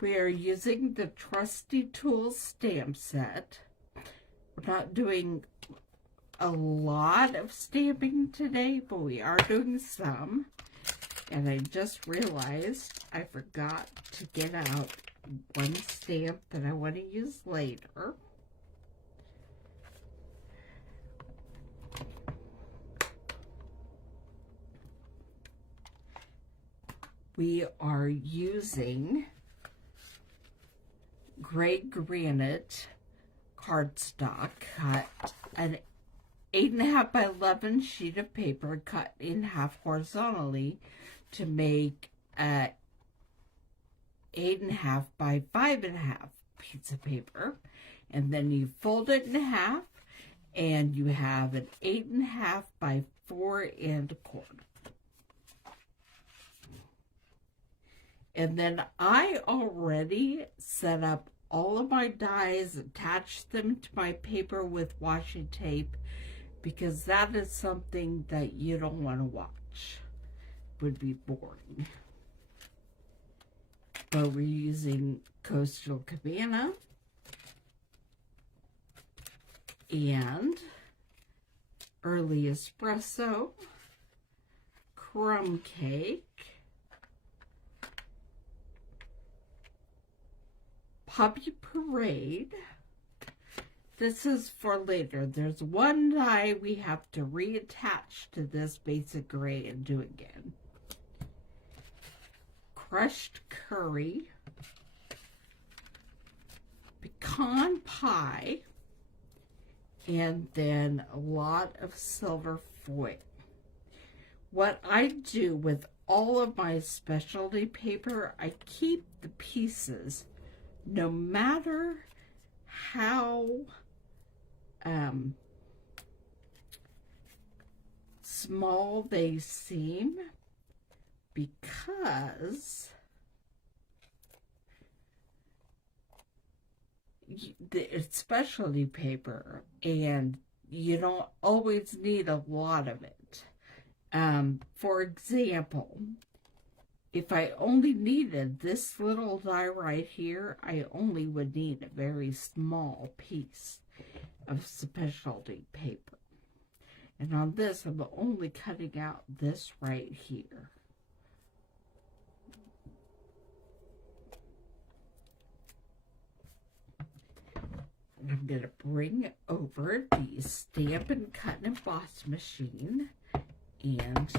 We are using the Trusty Tools stamp set. We're not doing a lot of stamping today, but we are doing some. And I just realized I forgot to get out one stamp that I want to use later. We are using gray granite cardstock, cut an 8.5 by 11 sheet of paper cut in half horizontally to make a 8.5 by 5.5 piece of paper, and then you fold it in half and you have an 8.5 by 4.25. And then I already set up all of my dies, attached them to my paper with washi tape, because that is something that you don't want to watch. It would be boring. But we're using Coastal Cabana and Early Espresso, Crumb Cake, Puppy Parade. This is for later. There's one die we have to reattach to this basic gray and do again. Crushed Curry, Pecan Pie, and then a lot of silver foil. What I do with all of my specialty paper, I keep the pieces no matter how small they seem, because it's specialty paper and you don't always need a lot of it. For example, if I only needed this little die right here, I only would need a very small piece of specialty paper. And on this, I'm only cutting out this right here. And I'm going to bring over the Stampin' Cut and Emboss machine and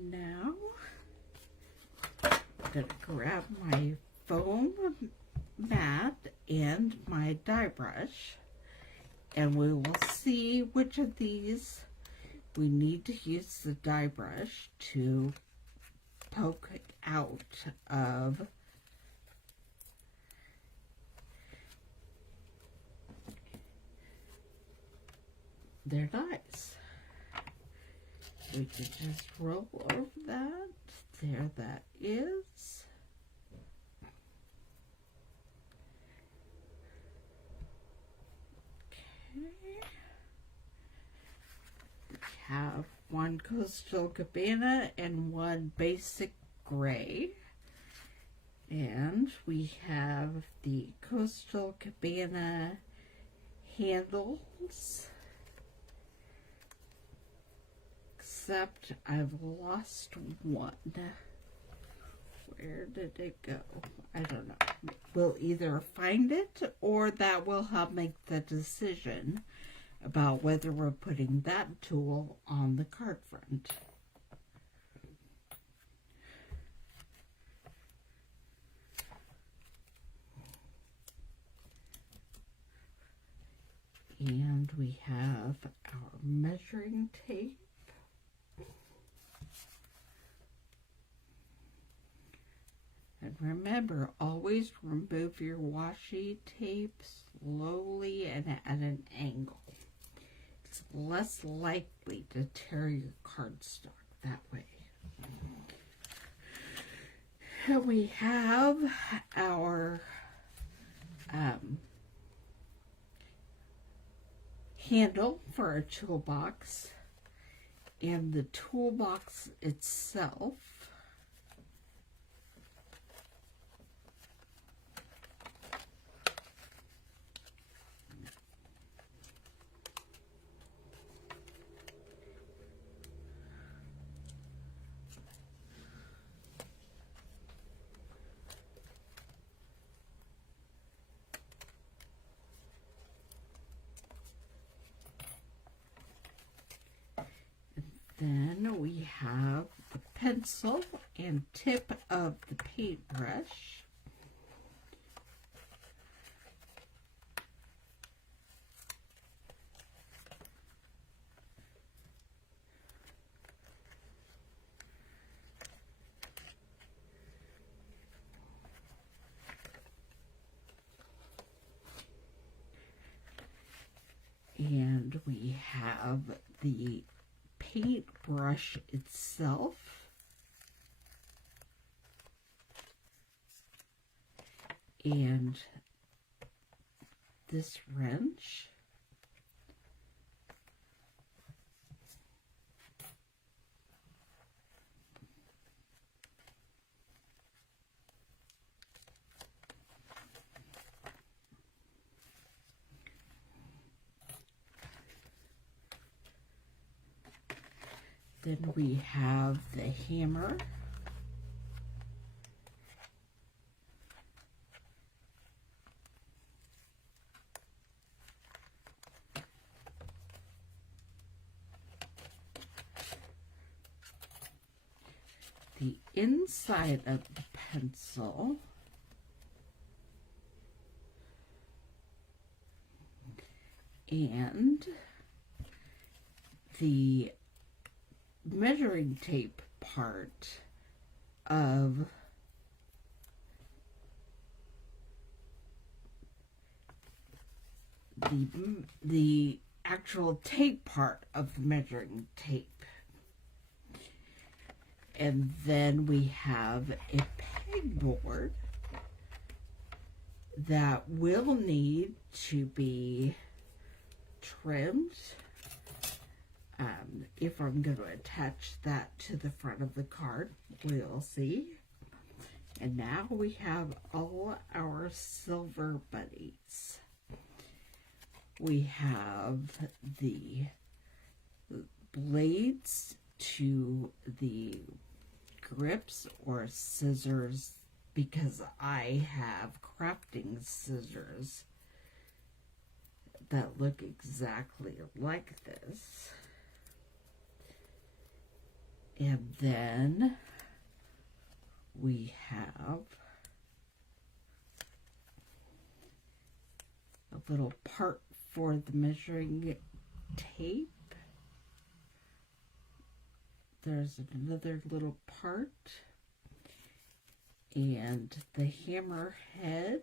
Now, I'm going to grab my foam mat and my die brush, and we will see which of these we need to use the die brush to poke out of their dies. We can just roll over that. There that is. Okay. We have one Coastal Cabana and one basic gray. And we have the Coastal Cabana handles. Except I've lost one. Where did it go? I don't know. We'll either find it or that will help make the decision about whether we're putting that tool on the card front. And we have our measuring tape. And remember, always remove your washi tape slowly and at an angle. It's less likely to tear your cardstock that way. And we have our handle for our toolbox, and the toolbox itself then we have the pencil and tip of the paintbrush. And we have the paintbrush itself, and this wrench, then we have the hammer, the inside of the pencil, and the measuring tape part of the actual tape part of the measuring tape. And then we have a pegboard that will need to be trimmed if I'm going to attach that to the front of the card. We'll see. And now we have all our silver buddies. We have the blades to the grips or scissors, because I have crafting scissors that look exactly like this. And then we have a little part for the measuring tape. There's another little part. And the hammer head.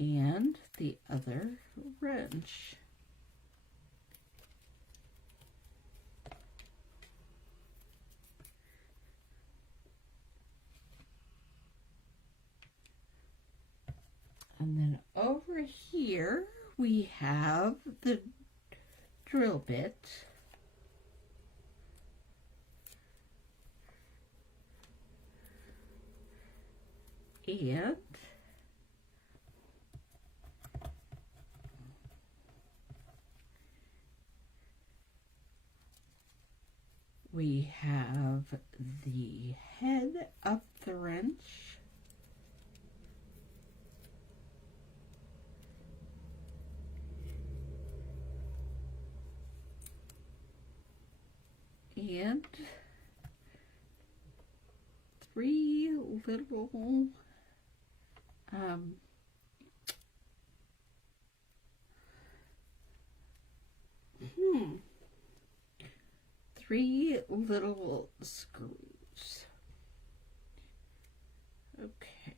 And the other wrench. And then over here we have the drill bit. And we have the head of the wrench. And 3 little 3 little screws. Okay.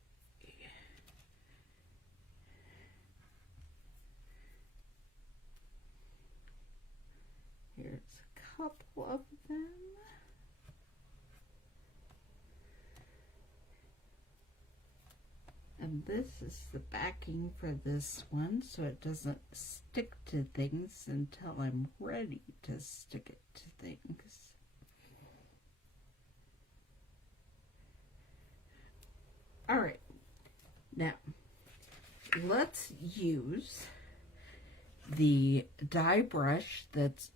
Here's a couple of them. And this is the backing for this one, so it doesn't stick to things until I'm ready to stick it to things. All right, now let's use the die brush that's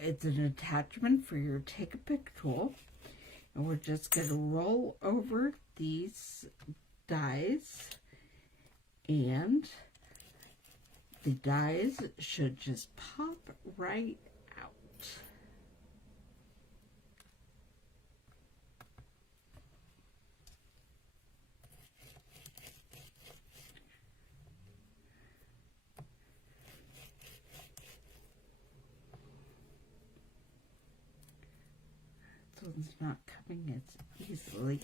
it's an attachment for your Take a Pick tool. And we're just going to roll over these dies, and the dies should just pop right out. This one's not coming as easily.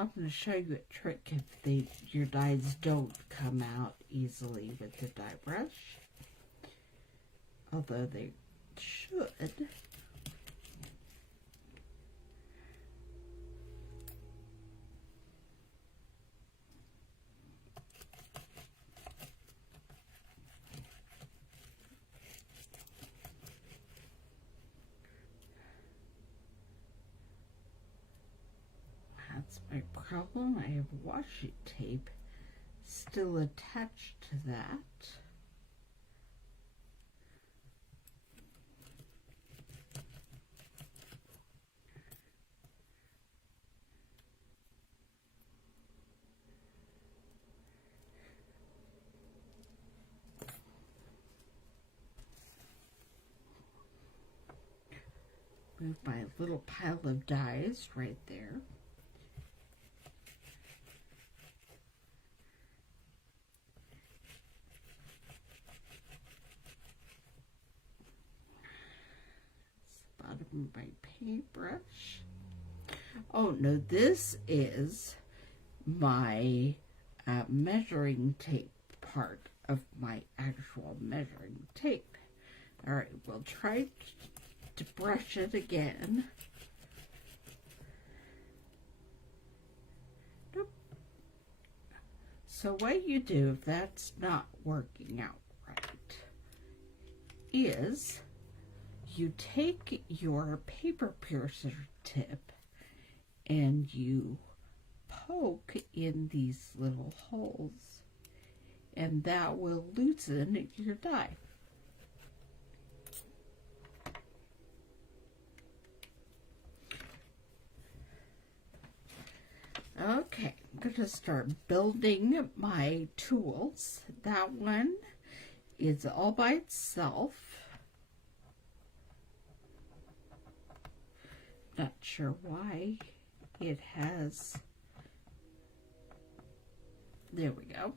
I'm going to show you a trick if your dies don't come out easily with the die brush, although they should. That's my problem. I have washi tape still attached to that. Move my little pile of dies right there. Bottom of my paintbrush. Oh no, this is my measuring tape part of my actual measuring tape. All right, we'll try to brush it again. Nope. So what you do if that's not working out right is you take your paper piercer tip and you poke in these little holes, and that will loosen your die. Okay, going to start building my tools. That one is all by itself. Not sure why it has, there we go.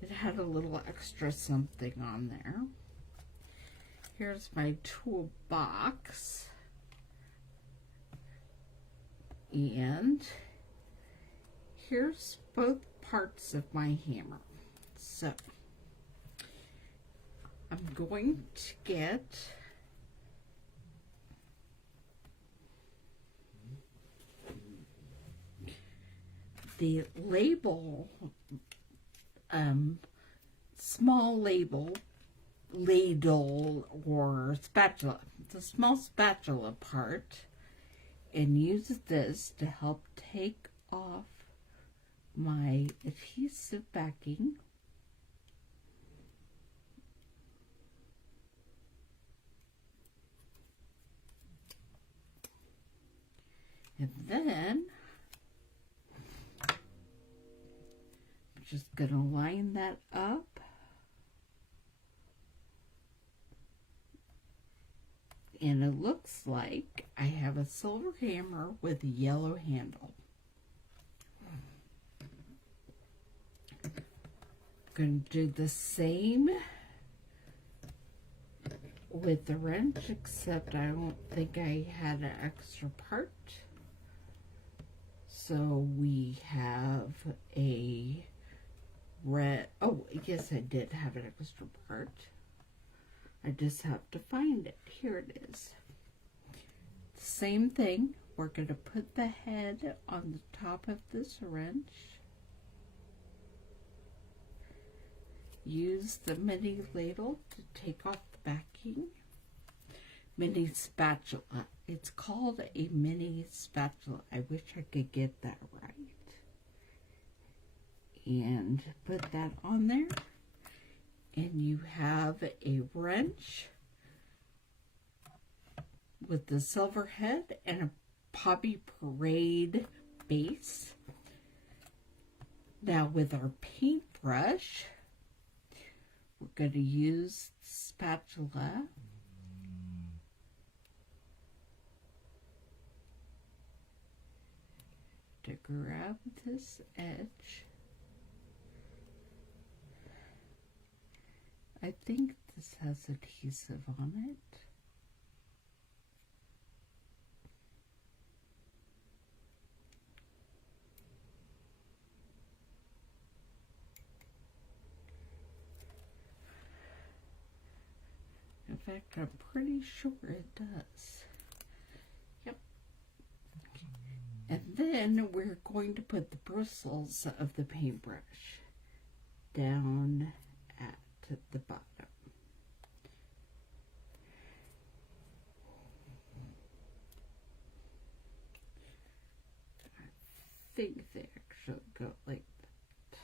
It had a little extra something on there. Here's my toolbox. And here's both parts of my hammer. So I'm going to get the label, small ladle or spatula, the small spatula part, and use this to help take off my adhesive backing. And then I'm just going to line that up. And it looks like I have a silver hammer with a yellow handle. I'm going to do the same with the wrench, except I don't think I had an extra part. So we have a red, oh yes, I did have an extra part. I just have to find it. Here it is. Same thing. We're going to put the head on the top of this wrench. Use the mini ladle to take off the backing. Mini spatula. It's called a mini spatula. I wish I could get that right. And put that on there. And you have a wrench with the silver head and a Poppy Parade base. Now with our paintbrush, we're going to use the spatula to grab this edge. I think this has adhesive on it. In fact, I'm pretty sure it does. Yep. And then we're going to put the bristles of the paintbrush down at the bottom. I think they actually go like that.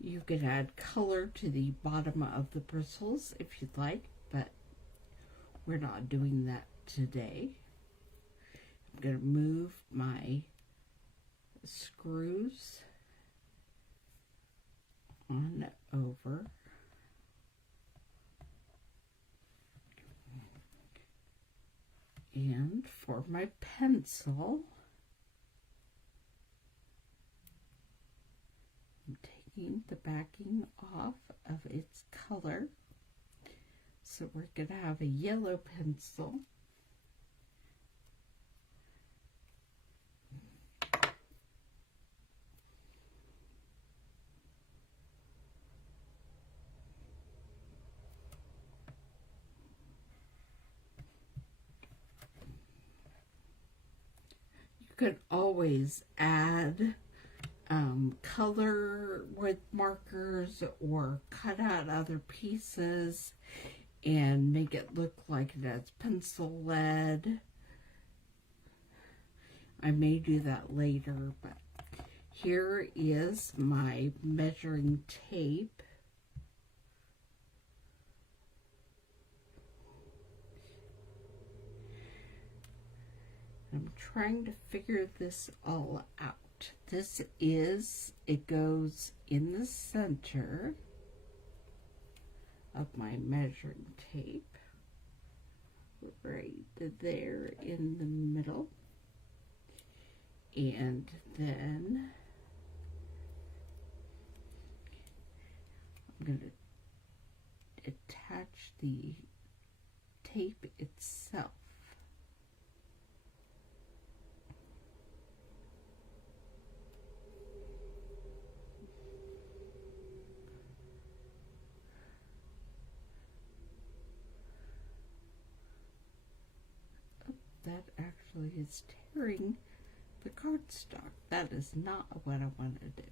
You can add color to the bottom of the bristles if you'd like, but we're not doing that today. I'm going to move my screws on over. And for my pencil, I'm taking the backing off of its color. So we're going to have a yellow pencil. You could always add color with markers or cut out other pieces and make it look like it has pencil lead. I may do that later, but here is my measuring tape. I'm trying to figure this all out. it goes in the center of my measuring tape, right there in the middle. And then I'm going to attach the tape itself. That actually is tearing the cardstock. That is not what I want to do.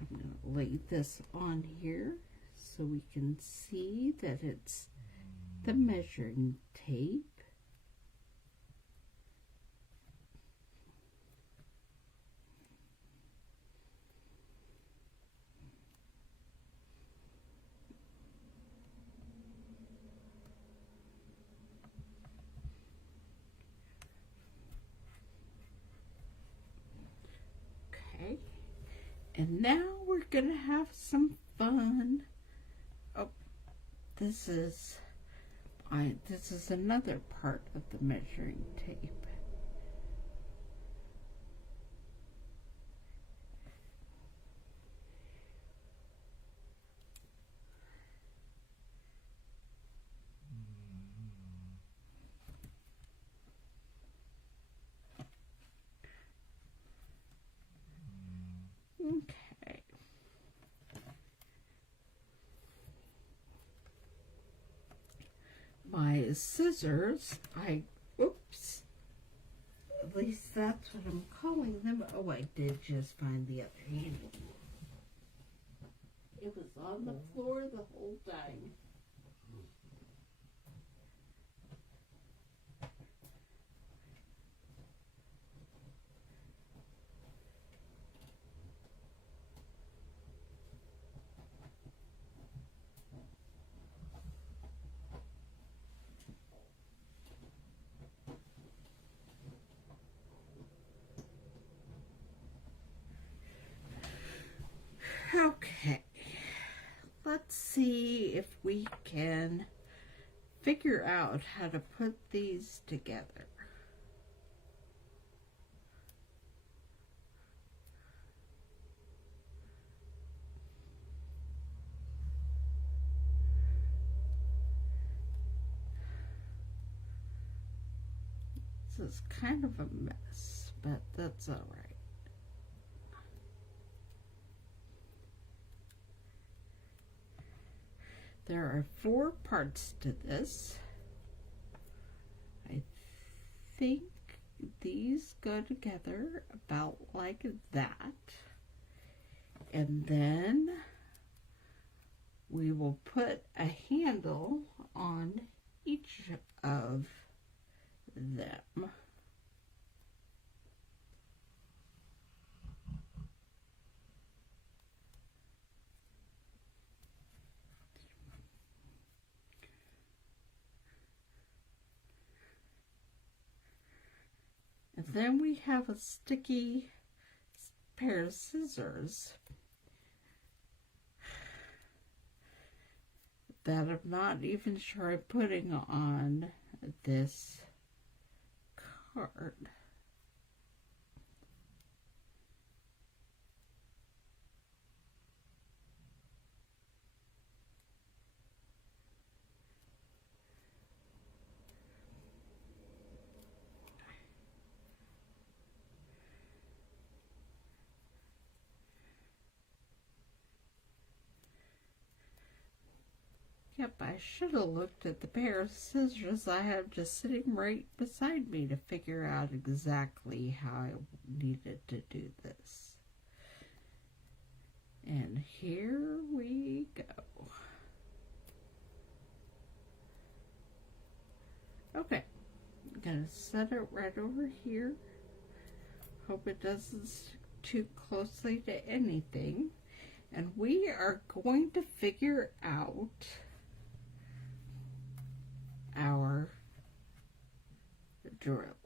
I'm going to lay this on here so we can see that it's the measuring tape. Okay, and now we're gonna have some fun. Oh, this is another part of the measuring tape. Okay. My scissors, oops, at least that's what I'm calling them. Oh, I did just find the other handle. It was on the floor the whole time. Okay, let's see if we can figure out how to put these together. This is kind of a mess, but that's all right. There are 4 parts to this. I think these go together about like that. And then we will put a handle on each of them. And then we have a sticky pair of scissors that I'm not even sure I'm putting on this card. Yep, I should have looked at the pair of scissors I have just sitting right beside me to figure out exactly how I needed to do this. And here we go. going to set it right over here. Hope it doesn't stick too closely to anything. And we are going to figure out our drill.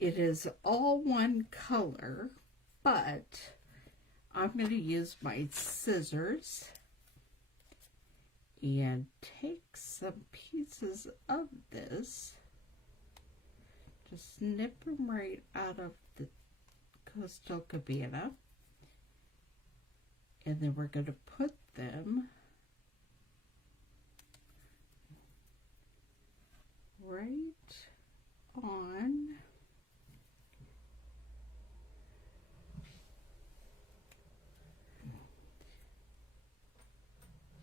It is all one color, but I'm going to use my scissors and take some pieces of this, just snip them right out of the Coastal Cabana, and then we're going to put them right on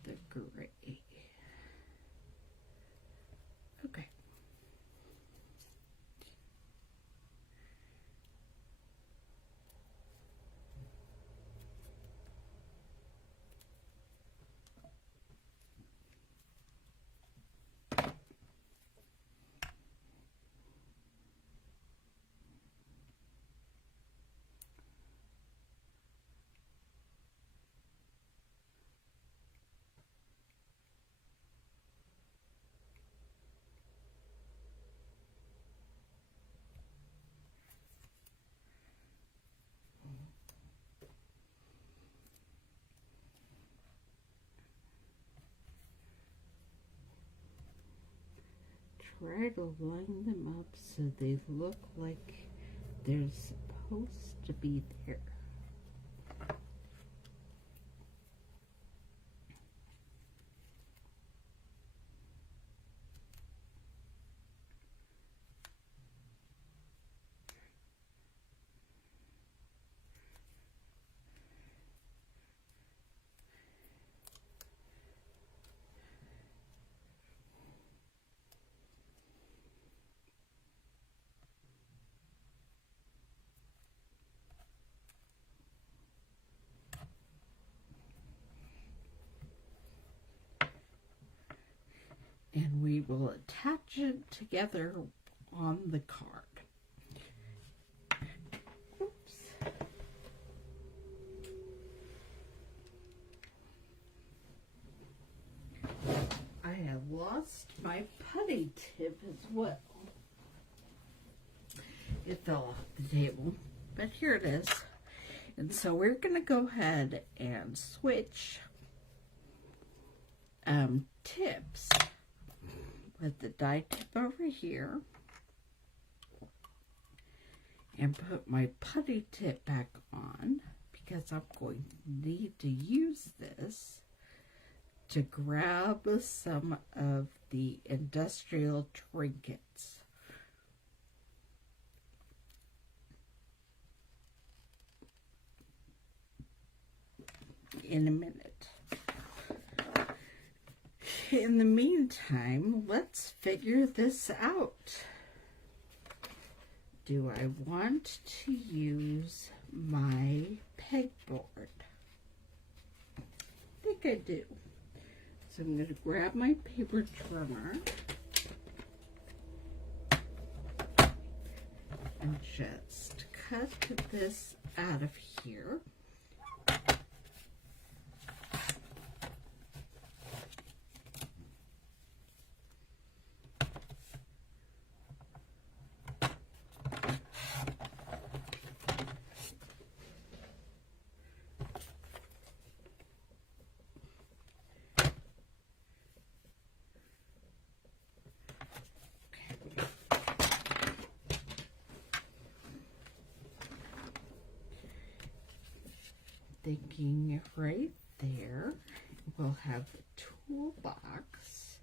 the gray. Okay. Try to line them up so they look like they're supposed to be there. And we will attach it together on the card. Oops. I have lost my putty tip as well. It fell off the table, but here it is. And so we're going to go ahead and switch tips. Put the die tip over here and put my putty tip back on, because I'm going to need to use this to grab some of the industrial trinkets. In a minute. In the meantime, let's figure this out. Do I want to use my pegboard? I think I do. So I'm going to grab my paper trimmer and just cut this out of here. Thinking right there, we'll have the toolbox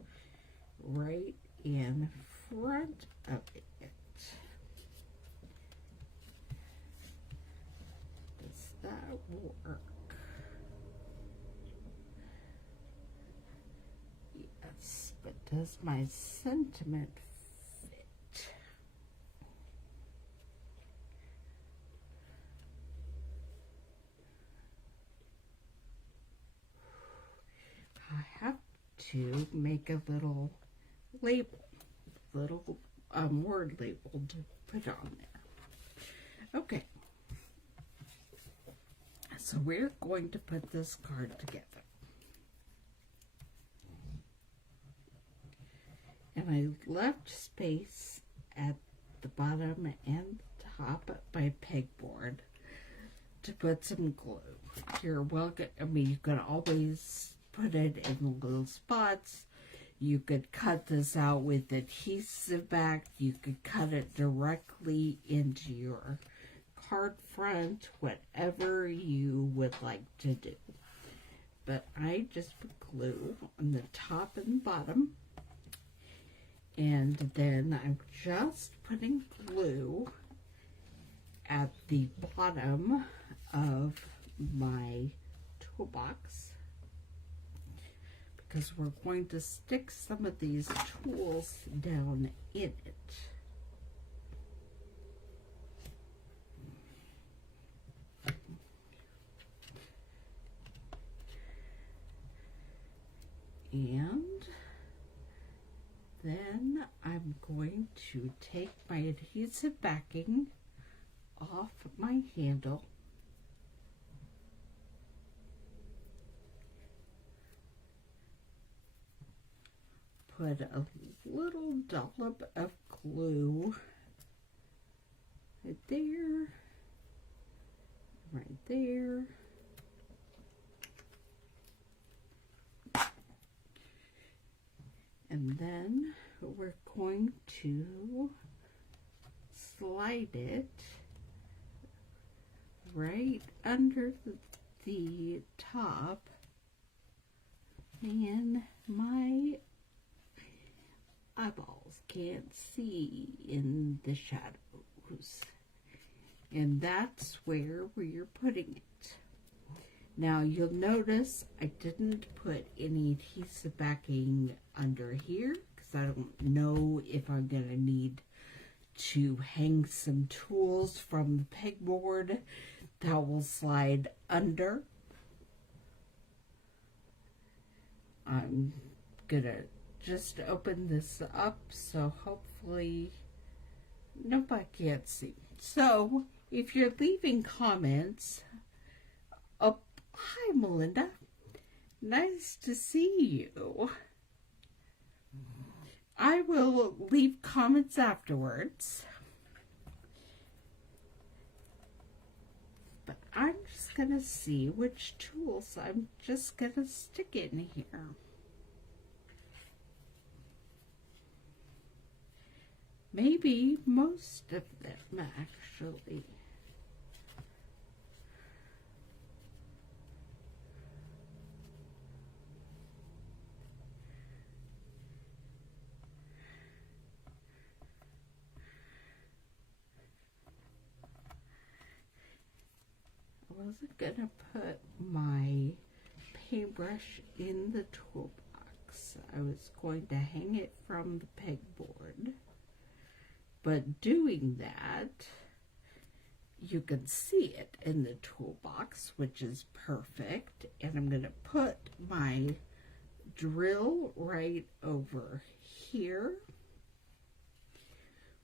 right in front of it. Does that work? Yes, but does my sentiment fit? to make a little label, little word label to put on there. Okay, so we're going to put this card together. And I left space at the bottom and top of my pegboard to put some glue. You're welcome. I mean, you can always put it in little spots. You could cut this out with adhesive back. You could cut it directly into your card front, whatever you would like to do. But I just put glue on the top and bottom. And then I'm just putting glue at the bottom of my toolbox because we're going to stick some of these tools down in it. And then I'm going to take my adhesive backing off my handle. Put a little dollop of glue right there, right there. And then we're going to slide it right under the top, and my eyeballs can't see in the shadows. And that's where we're putting it. Now you'll notice I didn't put any adhesive backing under here because I don't know if I'm going to need to hang some tools from the pegboard that will slide under. I'm going to just open this up so hopefully nobody can't see. So if you're leaving comments, oh, hi Melinda, nice to see you. I will leave comments afterwards, but I'm just gonna see which tools I'm just gonna stick in here. Maybe most of them actually. I wasn't gonna put my paintbrush in the toolbox. I was going to hang it from the pegboard. But doing that, you can see it in the toolbox, which is perfect. And I'm going to put my drill right over here,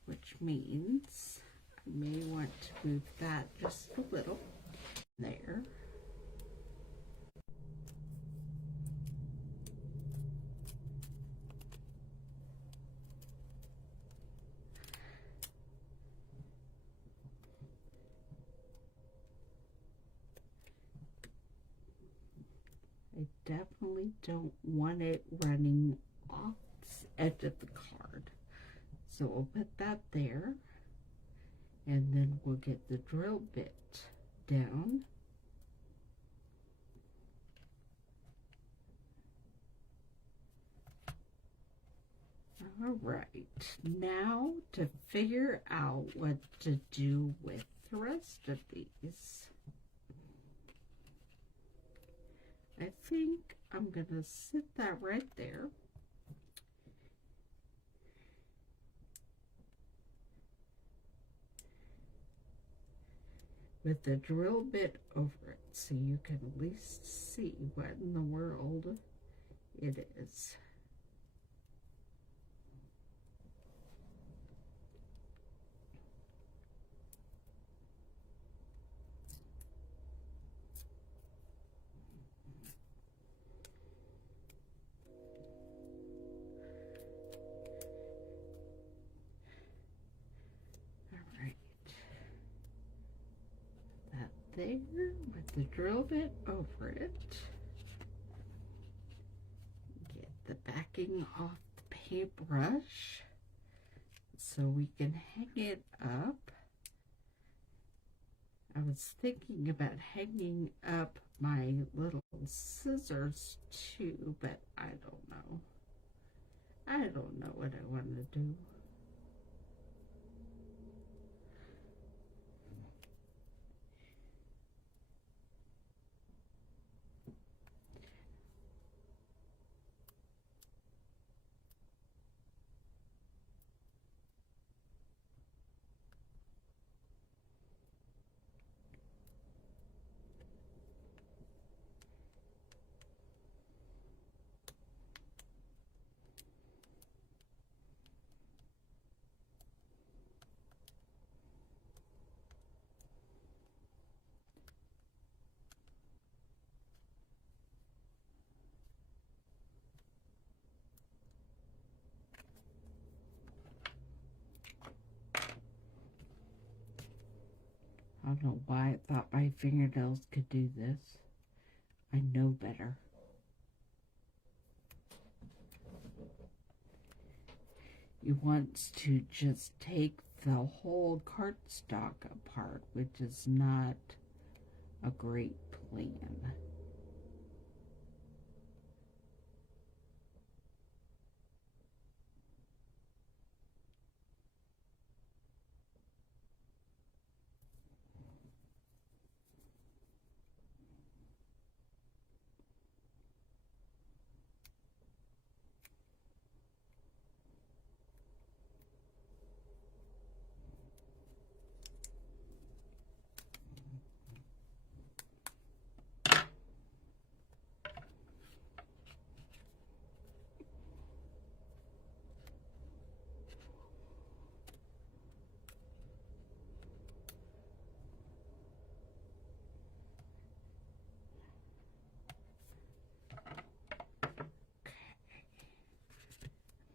which means I may want to move that just a little there. I definitely don't want it running off the edge of the card. So we'll put that there, and then we'll get the drill bit down. All right, now to figure out what to do with the rest of these. I think I'm gonna sit that right there. With the drill bit over it so you can at least see what in the world It is. There with the drill bit over it. Get the backing off the paintbrush so we can hang it up. I was thinking about hanging up my little scissors too, but I don't know. I don't know what I want to do. I don't know why I thought my fingernails could do this. I know better. You want to just take the whole cardstock apart, which is not a great plan.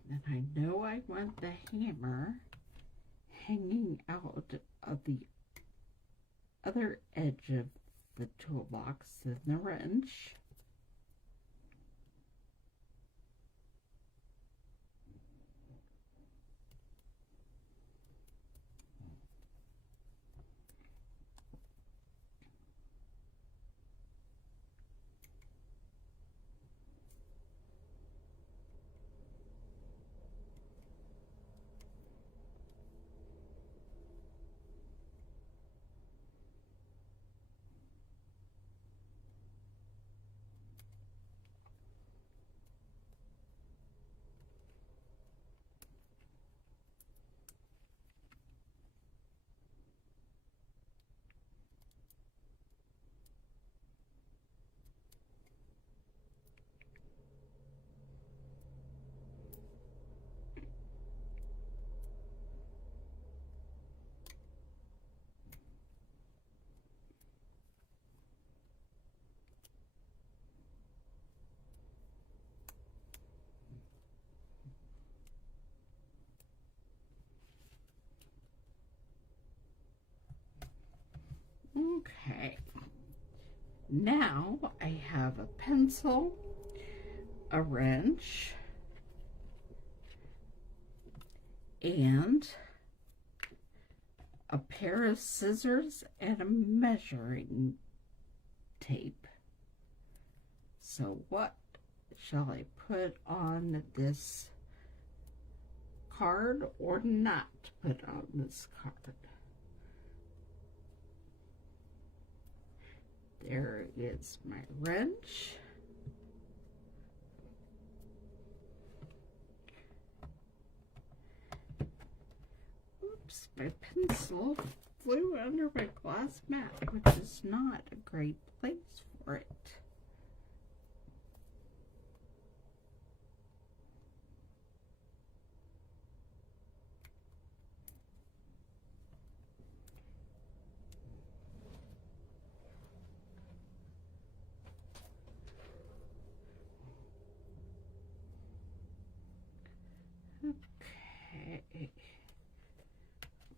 And I know I want the hammer hanging out of the other edge of the toolbox than the wrench. Okay, now I have a pencil, a wrench, and a pair of scissors and a measuring tape. So what shall I put on this card or not put on this card? There is my wrench. Oops, my pencil flew under my glass mat, which is not a great place for it.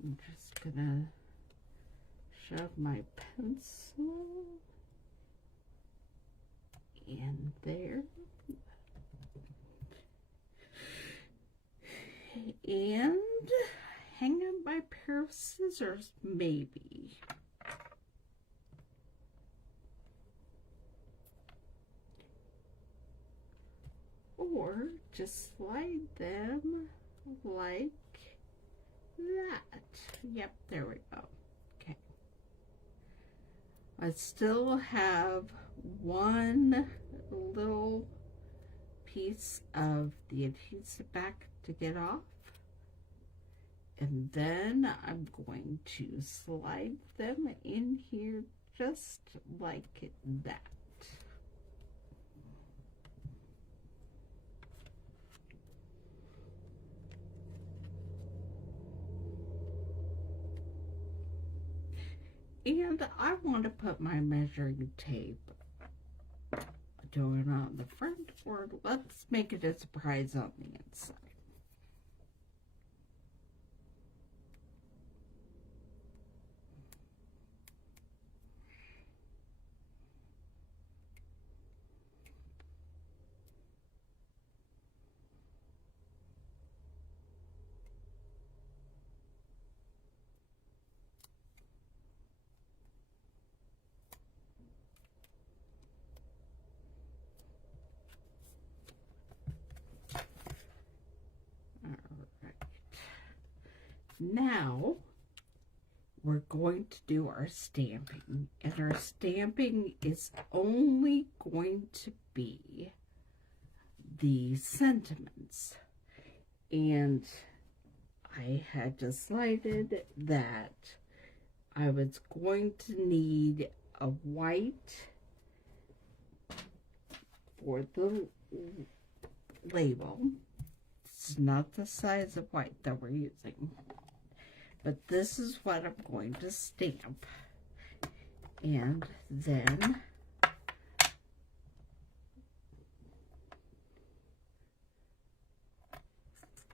I'm just gonna shove my pencil in there. And hang on my pair of scissors, maybe. Or just slide them like that. Yep, there we go. Okay. I still have one little piece of the adhesive back to get off. And then I'm going to slide them in here just like that. And I want to put my measuring tape doing on the front, or let's make it a surprise on the inside. Now we're going to do our stamping, and our stamping is only going to be the sentiments. And I had decided that I was going to need a white for the label. It's not the size of white that we're using, but this is what I'm going to stamp. And then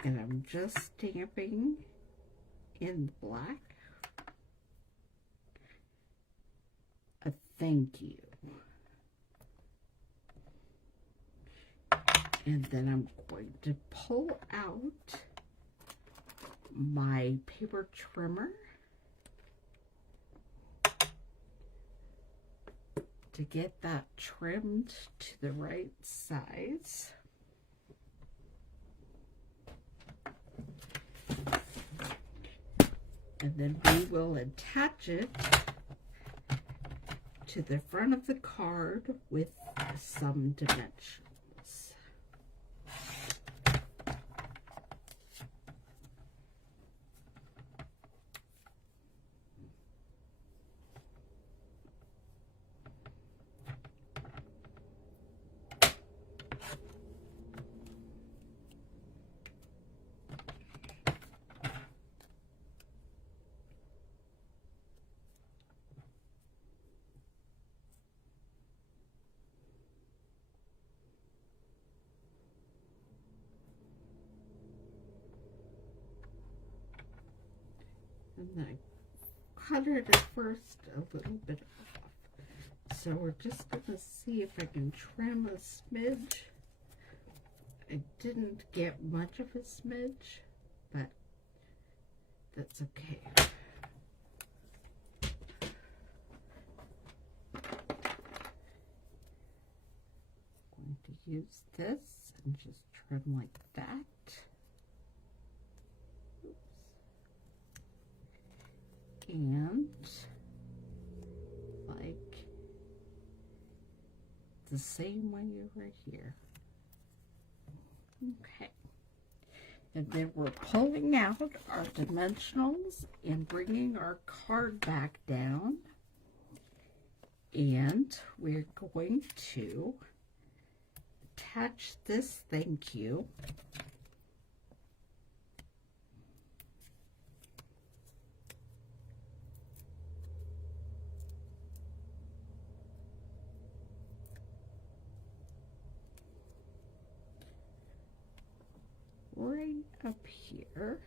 I'm just stamping in black a thank you. And then I'm going to pull out my paper trimmer to get that trimmed to the right size. And then we will attach it to the front of the card with some dimensions. And then I cut it at first a little bit off. So we're just going to see if I can trim a smidge. I didn't get much of a smidge, but that's okay. I'm going to use this and just trim like that. And like the same way over here. Okay. And then we're pulling out our dimensionals and bringing our card back down. And we're going to attach this thank you right up here.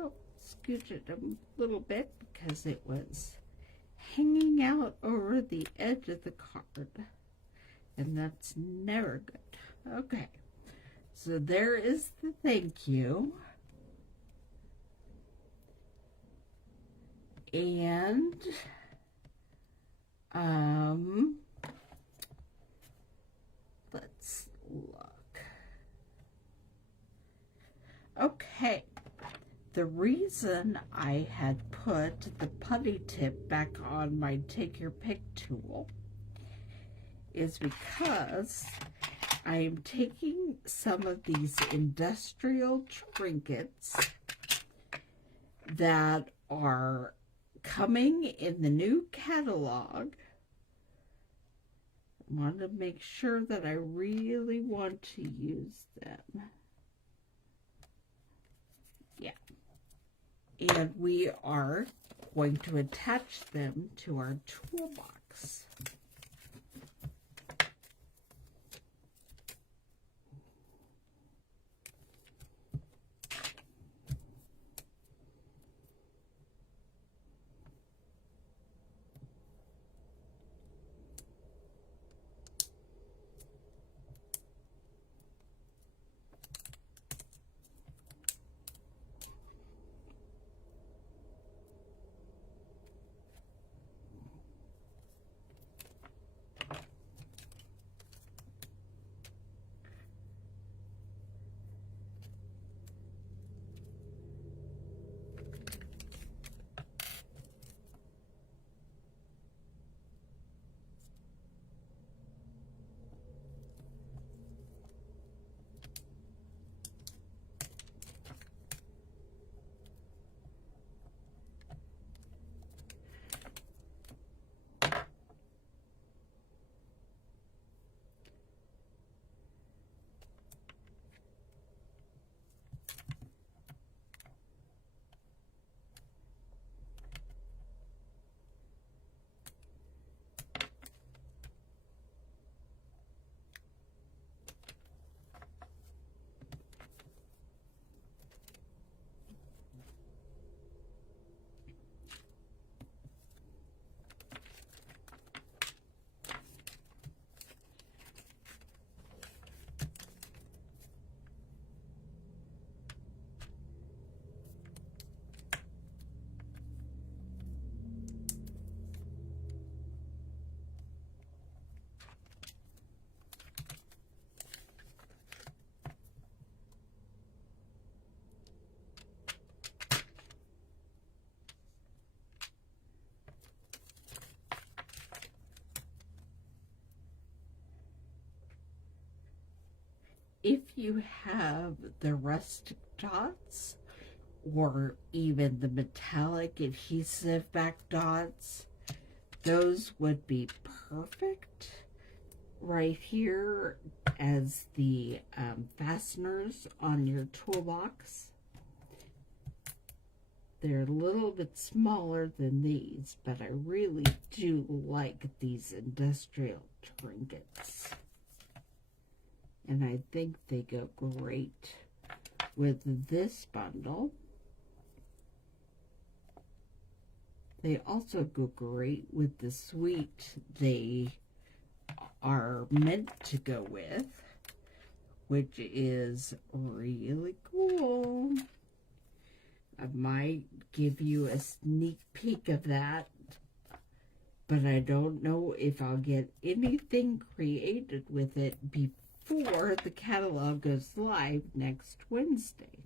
I'll scooch it a little bit because it was hanging out over the edge of the card, and that's never good. Okay, so there is the thank you. And let's look. Okay, the reason I had put the putty tip back on my Take Your Pick tool is because I am taking some of these industrial trinkets that are coming in the new catalog. I want to make sure that I really want to use them. Yeah. And we are going to attach them to our toolbox. If you have the rustic dots or even the metallic adhesive back dots, those would be perfect right here as the fasteners on your toolbox. They're a little bit smaller than these, but I really do like these industrial trinkets. And I think they go great with this bundle. They also go great with the suite they are meant to go with, which is really cool. I might give you a sneak peek of that, but I don't know if I'll get anything created with it before the catalog goes live next Wednesday.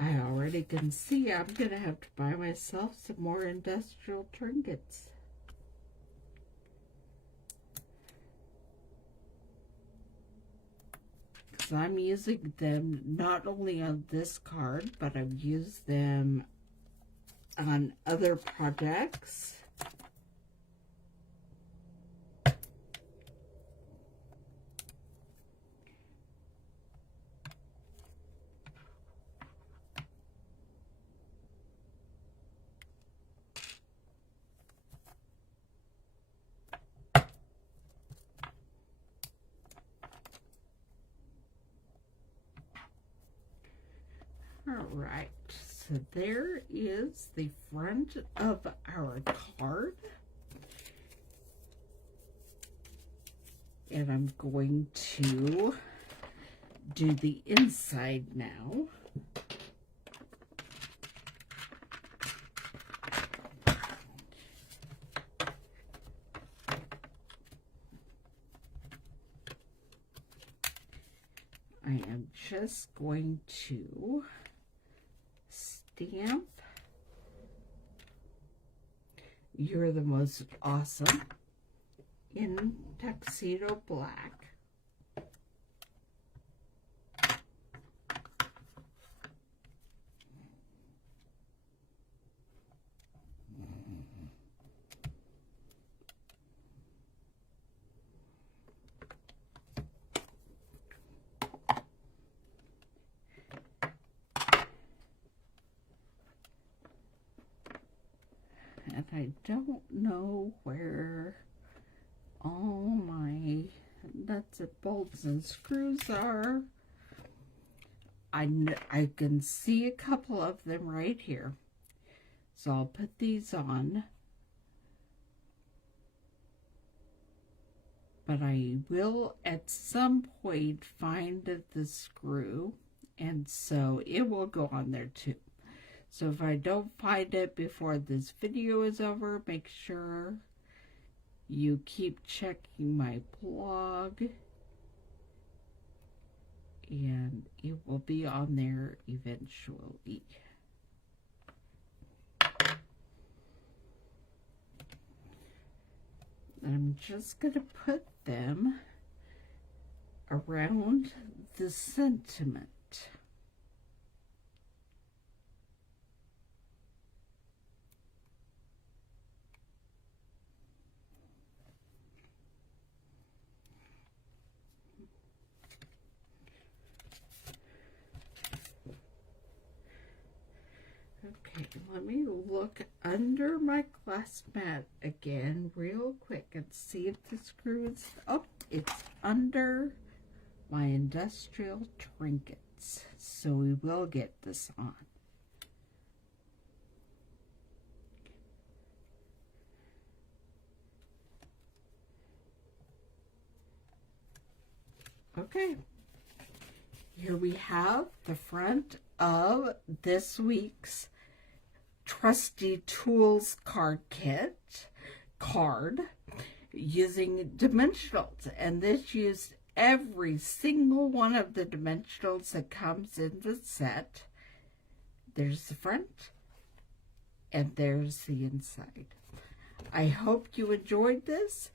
I already can see I'm going to have to buy myself some more industrial trinkets. Because I'm using them not only on this card, but I've used them on other projects. Alright, so there is the front of our card. And I'm going to do the inside now. I am just going to stamp "You're the Most Awesome" in tuxedo black. And I don't know where all my nuts and bolts and screws are. I can see a couple of them right here. So I'll put these on. But I will at some point find the screw, and so it will go on there too. So if I don't find it before this video is over, make sure you keep checking my blog, and it will be on there eventually. I'm just going to put them around the sentiment. Okay, let me look under my glass mat again real quick and see if the screw is... Oh, it's under my industrial trinkets. So we will get this on. Okay, here we have the front of this week's Trusty Tools card using dimensionals, and this used every single one of the dimensionals that comes in the set. There's the front and there's the inside. I hope you enjoyed this,